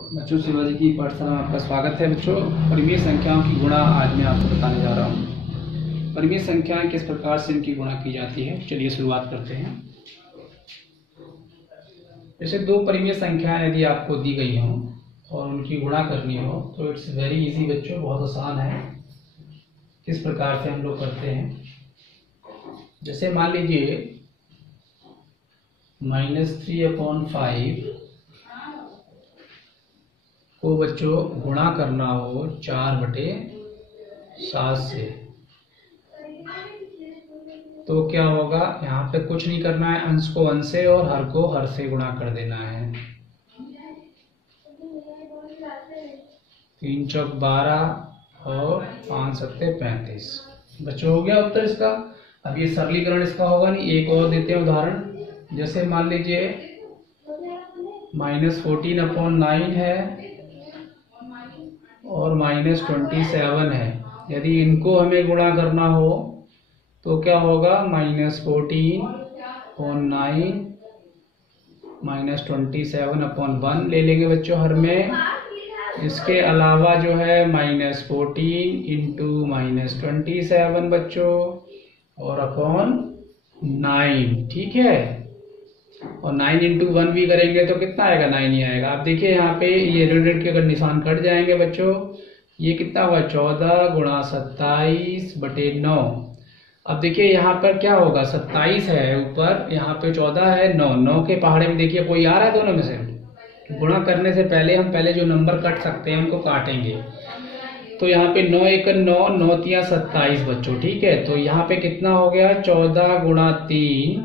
बच्चों, शिवाजी की पाठशाला में आपका स्वागत है। बच्चों, परिमेय संख्याओं की गुणा आज मैं आपको बताने जा रहा हूँ। परिमेय संख्याएं किस प्रकार से इनकी गुणा की जाती है, चलिए शुरुआत करते हैं। जैसे दो परिमेय संख्याएं यदि आपको दी गई हों और उनकी गुणा करनी हो तो इट्स वेरी इजी बच्चों, बहुत आसान है। किस प्रकार से हम लोग करते हैं, जैसे मान लीजिए -3/5 को बच्चों गुणा करना हो 4/7 से, तो क्या होगा, यहाँ पे कुछ नहीं करना है, अंश को अंश से और हर को हर से गुणा कर देना है। 3 चौक 12 और 5 सत्ते 35। बच्चों हो गया उत्तर इसका। अब ये सरलीकरण इसका होगा नहीं, एक और देते हैं उदाहरण। जैसे मान लीजिए -14/9 है और -27 है। यदि इनको हमें गुणा करना हो तो क्या होगा, -14/9 -27/1 ले लेंगे बच्चों हर में। इसके अलावा जो है -14 इंटू -27 बच्चों और अपॉन 9, ठीक है। और 9 इंटू 1 भी करेंगे तो कितना आएगा, 9 ही आएगा। आप देखिए यहाँ पे ये ऋण के अगर निशान कट जाएंगे बच्चों, ये कितना हुआ, 14 गुणा 27/9। अब देखिए यहाँ पर क्या होगा, 27 है ऊपर, यहाँ पे 14 है, 9 के पहाड़े में देखिए कोई आ रहा है दोनों में से। गुणा करने से पहले हम जो नंबर कट सकते हैं उनको काटेंगे। तो यहाँ पे 9 × 9, 9 × 27 बच्चों, ठीक है। तो यहाँ पे कितना हो गया, 14 गुणा 3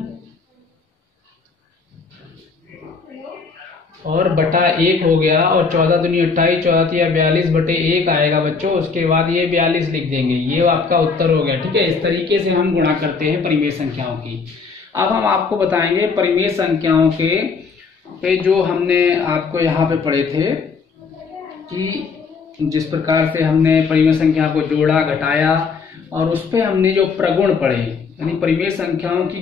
और बटा 1 हो गया, और 14 दूनी 28, 14 42/1 आएगा बच्चों। उसके बाद ये 42 लिख देंगे, ये आपका उत्तर हो गया, ठीक है। इस तरीके से हम गुणा करते हैं परिमेय संख्याओं की। अब हम आपको बताएंगे परिमेय संख्याओं के पे जो हमने आपको यहाँ पे पढ़े थे कि जिस प्रकार से हमने परिमेय संख्या को जोड़ा घटाया, और उस पे हमने जो प्रगुण पढ़े, यानी परिमेय संख्याओं की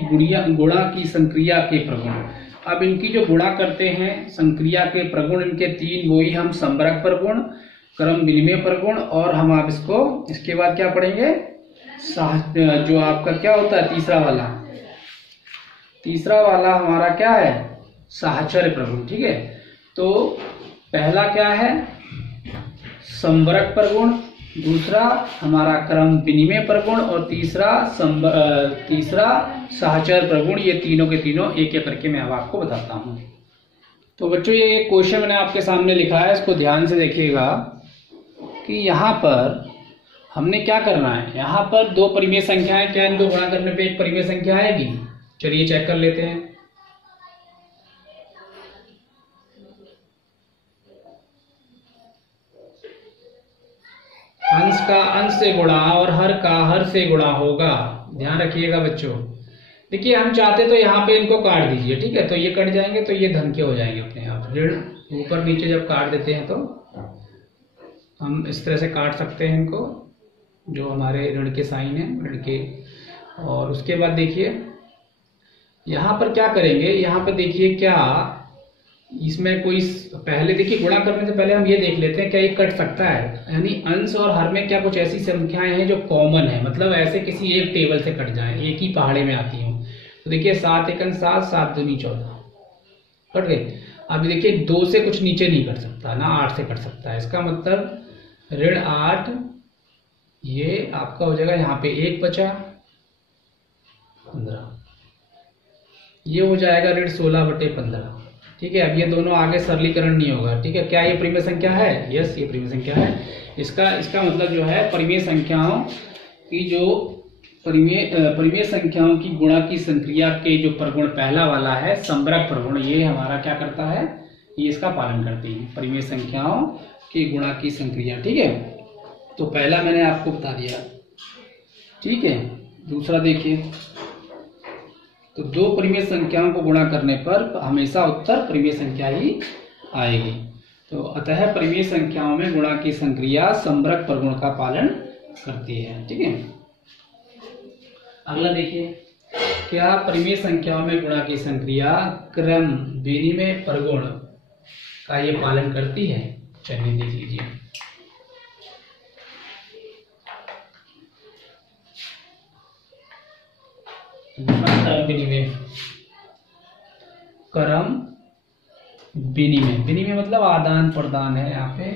गुणा की संक्रिया के प्रगुण। अब इनकी जो गुणा करते हैं संक्रिया के प्रगुण, इनके 3 वही हम संबरक प्रगुण, क्रम विनिमय प्रगुण, और हम आप इसके बाद क्या पढ़ेंगे, जो आपका क्या होता है तीसरा वाला हमारा क्या है, साहचर्य प्रगुण, ठीक है। तो पहला क्या है, संबरक प्रगुण, दूसरा हमारा क्रम विनिमय प्रगुण, और तीसरा साहचर्य प्रगुण। ये तीनों के तीनों एक एक करके मैं अब आपको बताता हूँ। तो बच्चों, ये एक क्वेश्चन मैंने आपके सामने लिखा है, इसको ध्यान से देखिएगा कि यहाँ पर हमने क्या करना है। यहाँ पर दो परिमेय संख्याएं, क्या इनको गुणा करने पे एक परिमेय संख्या आएगी, चलिए चेक कर लेते हैं। अंश का अंश से गुणा और हर का हर से गुणा होगा, ध्यान रखिएगा बच्चों। देखिए हम चाहते तो यहाँ पे इनको काट दीजिए, ठीक है। तो ये कट जाएंगे तो ये धन के हो जाएंगे अपने आप। ऋण ऊपर नीचे जब काट देते हैं तो हम इस तरह से काट सकते हैं इनको, जो हमारे ऋण के साइन है, ऋण के। और उसके बाद देखिए यहाँ पर क्या करेंगे, यहाँ पर देखिए क्या इसमें कोई, पहले देखिए गुणा करने से पहले हम ये देख लेते हैं क्या ये कट सकता है, यानी अंश और हर में क्या कुछ ऐसी संख्याएं हैं जो कॉमन है, मतलब ऐसे किसी एक टेबल से कट जाए, एक ही पहाड़े में आती हूँ। तो देखिए 7 × 7, 7 दूनी 14 कट गए। अब देखिए 2 से कुछ नीचे नहीं कट सकता ना, 8 से कट सकता है। इसका मतलब ऋण 8, ये आपका हो जाएगा, यहाँ पे 1 बचा 15, ये हो जाएगा ऋण 16/15, ठीक है। अब ये दोनों आगे सरलीकरण नहीं होगा, ठीक है। क्या ये परिमेय संख्या है, यस ये परिमेय संख्या है। इसका मतलब जो है परिमेय संख्याओं की जो परिमेय संख्याओं की गुणा की संक्रिया के जो प्रगुण पहला वाला है संबरक प्रगुण, ये हमारा क्या करता है, ये इसका पालन करती है, परिमेय संख्याओं की गुणा की संक्रिया, ठीक है। तो पहला मैंने आपको बता दिया, ठीक है। दूसरा देखिए, तो दो परिमेय संख्याओं को गुणा करने पर हमेशा उत्तर परिमेय संख्या ही आएगी। तो अतः परिमेय संख्याओं में गुणा की संक्रिया संबरक प्रगुण का पालन करती है, ठीक है। अगला देखिए, क्या परिमेय संख्याओं में गुणा की संक्रिया क्रम विनिमय प्रगुण का ये पालन करती है? चलिए देख लीजिए। विनिमय, क्रम विनिमय, विनिमय मतलब आदान प्रदान है यहाँ पे,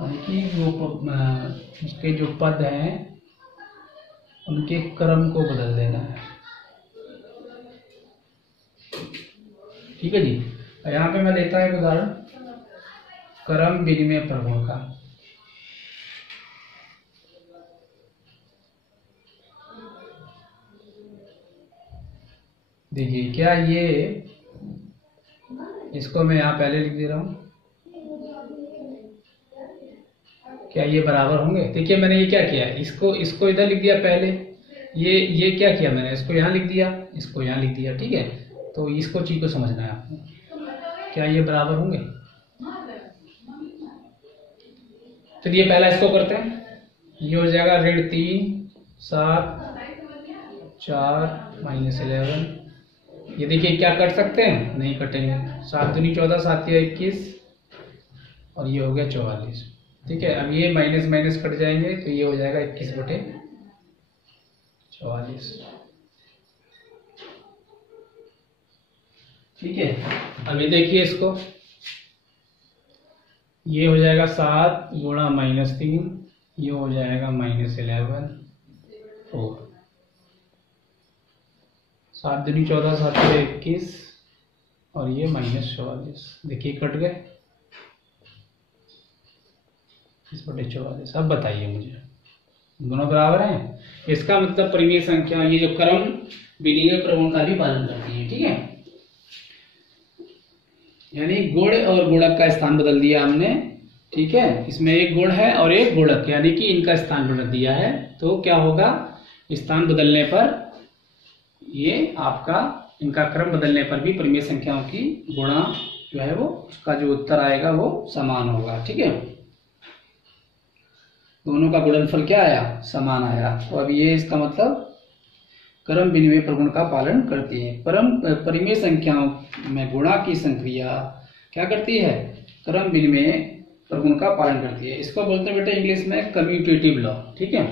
उनकी जो उसके जो पद हैं उनके क्रम को बदल देना है। ठीक है जी। यहाँ पे मैं लेता हूँ उदाहरण क्रम विनिमय प्रगुण का। देखिए क्या ये, इसको मैं यहाँ पहले लिख दे रहा हूँ, क्या ये बराबर होंगे? देखिए मैंने ये क्या किया, इसको इधर लिख दिया पहले, ये क्या किया मैंने, इसको यहाँ लिख दिया, इसको यहाँ लिख दिया। ठीक है, तो इसको चीज को समझना है आपको, क्या ये बराबर होंगे? चलिए पहला इसको करते हैं, ये हो जाएगा -3 7 4 -11। ये देखिए क्या कट सकते हैं? नहीं कटेंगे। 7 दूनी 14 7 या 21 और ये हो गया 44। ठीक है, अब ये माइनस माइनस कट जाएंगे तो ये हो जाएगा 21/44। ठीक है, अब ये देखिए इसको, ये हो जाएगा 7 गुणा -3, ये हो जाएगा -11 4। 7 दूनी 14 7 या 21 और ये -44। देखिए कट गए 21/44। अब बताइए मुझे, दोनों बराबर हैं? इसका मतलब परिमेय संख्या ये जो क्रम विनिमय प्रगुण का भी पालन करती है। ठीक है, यानी गुण और गुणक का स्थान बदल दिया हमने। ठीक है, इसमें एक गुण है और एक गुणक, यानी कि इनका स्थान बदल दिया है। तो क्या होगा, स्थान बदलने पर ये आपका इनका क्रम बदलने पर भी परिमेय संख्याओं की गुणा जो है वो उसका जो उत्तर आएगा वो समान होगा। ठीक है, दोनों का गुणनफल क्या आया? समान आया। तो अब ये इसका मतलब क्रम विनिमय प्रगुण का पालन करती है। परिमेय संख्याओं में गुणा की संक्रिया क्या करती है? क्रम विनिमय प्रगुण का पालन करती है। इसको बोलते हैं बेटा इंग्लिश में कम्यूटेटिव लॉ। ठीक है,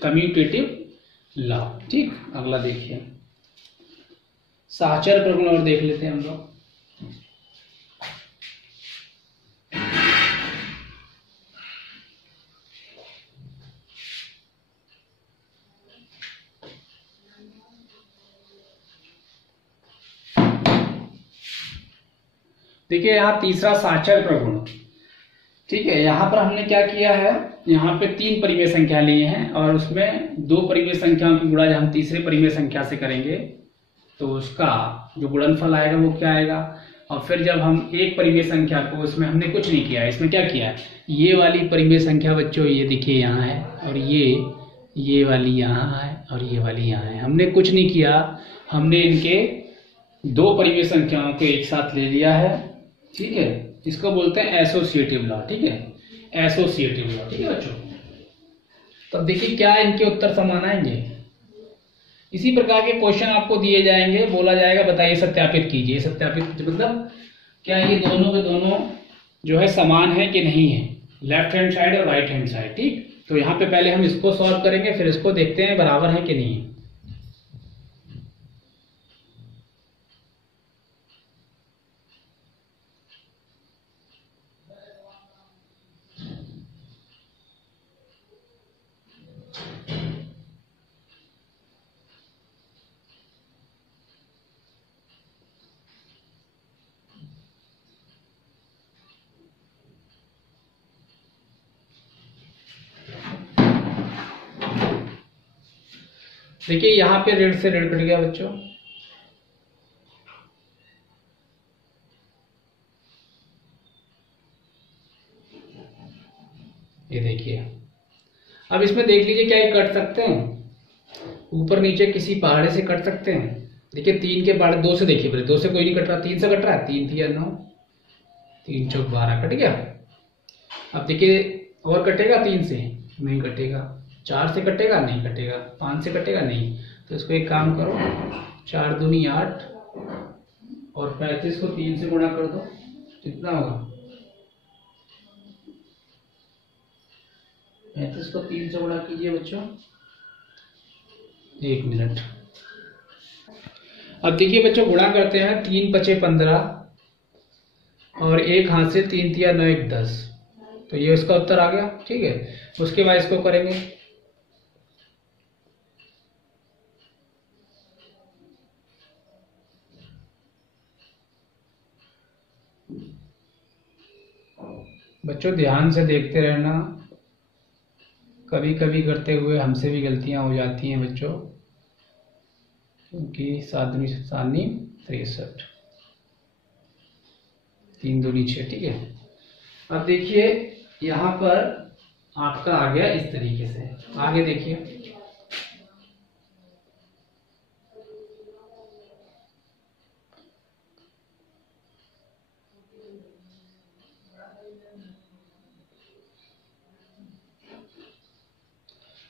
कम्यूटेटिव लॉ। ठीक, अगला देखिए साहचर्य प्रगुण और देख लेते हैं हम लोग। देखिए यहाँ तीसरा साहचर्य प्रगुण। ठीक है, यहाँ पर हमने क्या किया है, यहाँ पे 3 परिमेय संख्या लिए हैं और उसमें 2 परिमेय संख्याओं की गुणा जब हम तीसरे परिमेय संख्या से करेंगे तो उसका जो गुणनफल आएगा वो क्या आएगा। और फिर जब हम एक परिमेय संख्या को, इसमें हमने कुछ नहीं किया, इसमें क्या किया, ये वाली परिमेय संख्या बच्चों ये देखिए यहाँ है और ये वाली यहाँ है और ये वाली यहाँ है। हमने कुछ नहीं किया, हमने इनके 2 परिमेय संख्याओं को एक साथ ले लिया है। ठीक है, इसको बोलते हैं एसोसिएटिव लॉ। ठीक है, एसोसिएटिव लॉ। ठीक है बच्चों, तो देखिए क्या इनके उत्तर समान आएंगे। इसी प्रकार के क्वेश्चन आपको दिए जाएंगे, बोला जाएगा बताइए सत्यापित कीजिए। सत्यापित मतलब क्या ये दोनों के दोनों जो है समान है कि नहीं है, लेफ्ट हैंड साइड और राइट हैंड साइड। ठीक, तो यहाँ पे पहले हम इसको सॉल्व करेंगे, फिर इसको देखते हैं बराबर है कि नहीं है। देखिए यहाँ पे ऋण से ऋण कट गया बच्चों, ये देखिए। अब इसमें देख लीजिए क्या ये कट सकते हैं, ऊपर नीचे किसी पहाड़े से कट सकते हैं। देखिए 3 के पहाड़े 2 से, देखिए पहले 2 से कोई नहीं कट रहा, 3 से कट रहा है। 3 3 9, 3 चौक 12 कट गया। अब देखिए और कटेगा, 3 से नहीं कटेगा, 4 से कटेगा नहीं कटेगा, 5 से कटेगा नहीं। तो इसको एक काम करो, 4 दूनी 8 और 35 को 3 से गुणा कर दो, कितना होगा? 35 को 3 से गुणा कीजिए बच्चों। 1 मिनट। अब देखिए बच्चों, गुणा करते हैं। 3 पचे 15 और 1 हाथ से 3 तिया 9 1 10, तो ये उसका उत्तर आ गया। ठीक है, उसके बाद इसको करेंगे। बच्चों ध्यान से देखते रहना, कभी कभी करते हुए हमसे भी गलतियां हो जाती हैं बच्चों, क्योंकि 7 दूनी 63, 3 दूनी 6। ठीक है, अब देखिए यहाँ पर आपका आ गया इस तरीके से। आगे देखिए,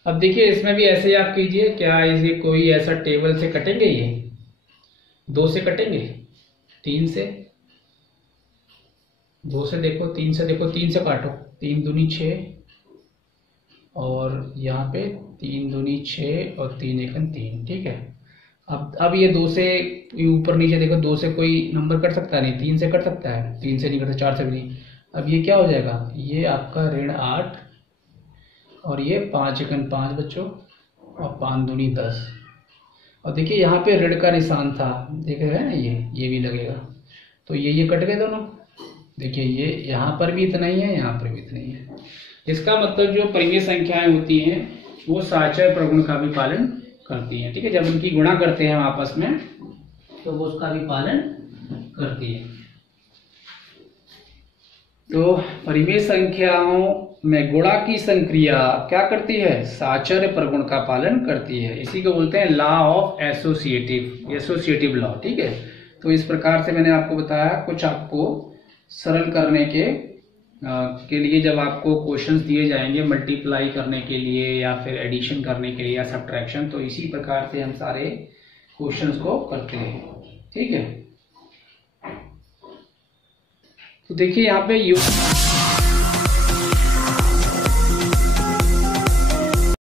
अब देखिए इसमें भी ऐसे ही आप कीजिए। क्या इसे कोई ऐसा टेबल से कटेंगे? ये 2 से कटेंगे, 3 से, 2 से देखो, 3 से देखो, 3 से काटो। 3 दूनी 6 और यहाँ पे 3 दूनी 6 और 3 एकम 3। ठीक है, अब ये 2 से ऊपर नीचे देखो, 2 से कोई नंबर कट सकता नहीं, 3 से कट सकता है, 3 से नहीं कटता, 4 से भी नहीं। अब ये क्या हो जाएगा? ये आपका ऋण 8 और ये 5 एकम 5 बच्चों, और 5 दूनी 10। और देखिए यहाँ पे ऋण का निशान था, देख रहे हैं ना, ये भी लगेगा, तो ये कट गए दोनों। देखिए ये यहाँ पर भी इतना ही है, यहाँ पर भी इतना ही है। इसका मतलब जो परिमेय संख्याएं होती हैं वो साचर प्रगुण का भी पालन करती हैं। ठीक है, जब उनकी गुणा करते हैं हम आपस में तो वो उसका भी पालन करती है। तो परिमेय संख्याओं में गुणा की संक्रिया क्या करती है? साचर्य प्रगुण का पालन करती है। इसी को बोलते हैं लॉ ऑफ एसोसिएटिव लॉ। ठीक है, तो इस प्रकार से मैंने आपको बताया। कुछ आपको सरल करने के लिए जब आपको क्वेश्चंस दिए जाएंगे मल्टीप्लाई करने के लिए या फिर एडिशन करने के लिए या सब्ट्रैक्शन, तो इसी प्रकार से हम सारे क्वेश्चंस को करते हैं। ठीक है, तो देखिए यहाँ पे